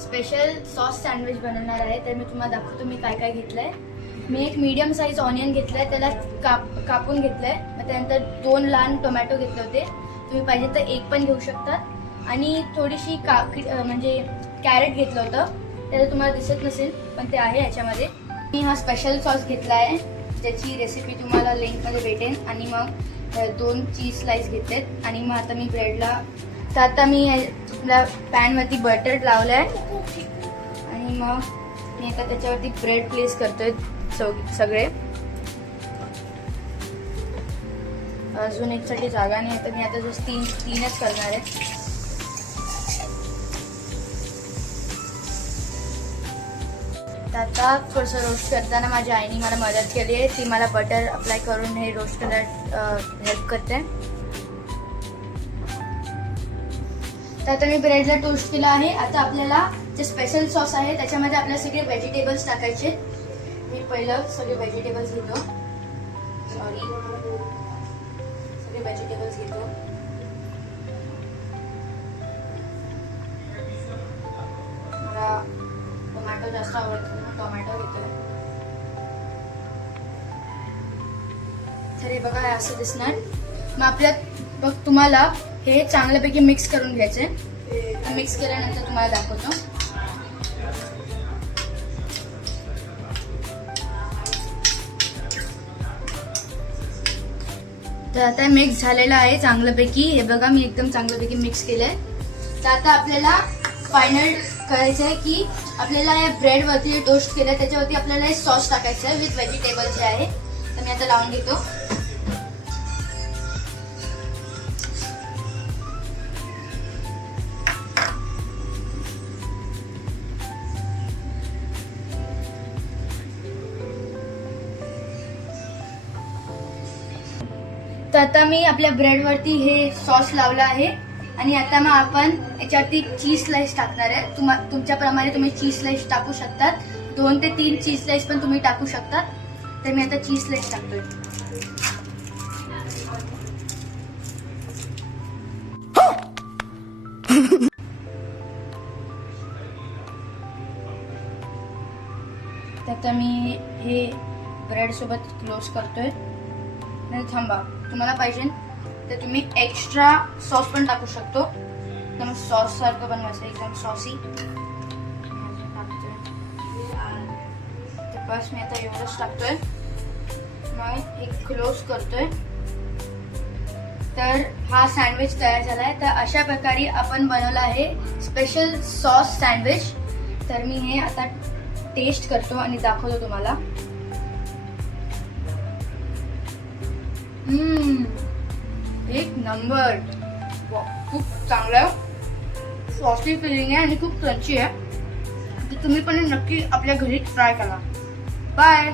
Special sauce sandwich बनवणार आहे. तर मी तुम्हाला दाखवतो मी काय काय घेतलंय. मी एक मीडियम साईज ऑनियन घेतलाय, त्याला कापून घेतलंय. मग त्यानंतर 2 लहान टोमॅटो घेतले होते. तुम्ही पाहिजे तर एक पण घेऊ शकतात. आणि थोडीशी म्हणजे कॅरेट घेतलं होतं. त्याला तुम्हाला दिसत नसेल पण ते आहे याच्यामध्ये. मी हा स्पेशल सॉस घेतला आहे, ज्याची रेसिपी तुम्हाला लिंकमध्ये भेटेल. आणि मग 2 चीज स्लाइस घेतलेत. आणि मग आता मी ब्रेडला तर आता मी आपल्या पॅनवरती बटर लावलं आहे. आणि मग मी आता त्याच्यावरती ब्रेड प्लेस करतोय सगळे. अजून एकसाठी जागा नाही, तर मी आता जस्ट तीनच करणार आहे. तर आता थोडंसं रोस्ट करताना माझ्या आईने मला मदत केली आहे. ती मला बटर अप्लाय करून हे रोस्ट करायला हेल्प करते. तर आता मी ब्रेडला टोस्ट केला आहे. आता आपल्याला जे स्पेशल सॉस आहे त्याच्यामध्ये आपल्याला सगळे व्हेजिटेबल्स टाकायचे. मी पहिलं सगळे व्हेजिटेबल्स घेतो. सगळे व्हेजिटेबल्स घेतो. मला टोमॅटो जास्त आवडतो, टोमॅटो घेतो. तर हे बघा असं दिसणार. मग आपल्यात बघ तुम्हाला हे चांगल्यापैकी मिक्स करून घ्यायचे. मिक्स केल्यानंतर तुम्हाला दाखवतो. तर आता मिक्स झालेलं आहे चांगल्यापैकी. हे बघा मी एकदम चांगल्यापैकी मिक्स केलंय. तर आता आपल्याला फायनल करायचं आहे की आपल्याला या ब्रेडवरती टोस्ट केलंय त्याच्यावरती आपल्याला हे सॉस टाकायचं आहे विथ व्हेजिटेबल जे आहे. तर मी आता लावून घेतो. तर आता मी आपल्या ब्रेडवरती हे सॉस लावलं आहे. आणि आता मग आपण याच्यावरती चीज स्लाइस टाकणार आहे. तुमच्याप्रमाणे तुम्ही चीज स्लाइस टाकू शकतात. 2 ते 3 चीज स्लाइस पण तुम्ही टाकू शकतात. तर मी आता चीज स्लाइस टाकतोय. तर आता मी हे ब्रेड सोबत क्लोज करतोय. नाही थांबा, तुम्हाला पाहिजे तर तुम्ही एक्स्ट्रा सॉस पण टाकू शकतो. एकदम सॉस सारखं बनवायचं, एकदम सॉसी. तर बस मी आता एवढंच टाकतोय. मग एक क्लोज करतोय. तर हा सँडविच तयार झालाय. तर अशा प्रकारे आपण बनवला आहे स्पेशल सॉस सँडविच. तर मी हे आता टेस्ट करतो आणि दाखवतो तुम्हाला. एक नंबर. खूप चांगलं सॉसी फिलिंग आहे आणि खूप क्रंची आहे. तर तुम्ही पण नक्की आपल्या घरी ट्राय करा. बाय.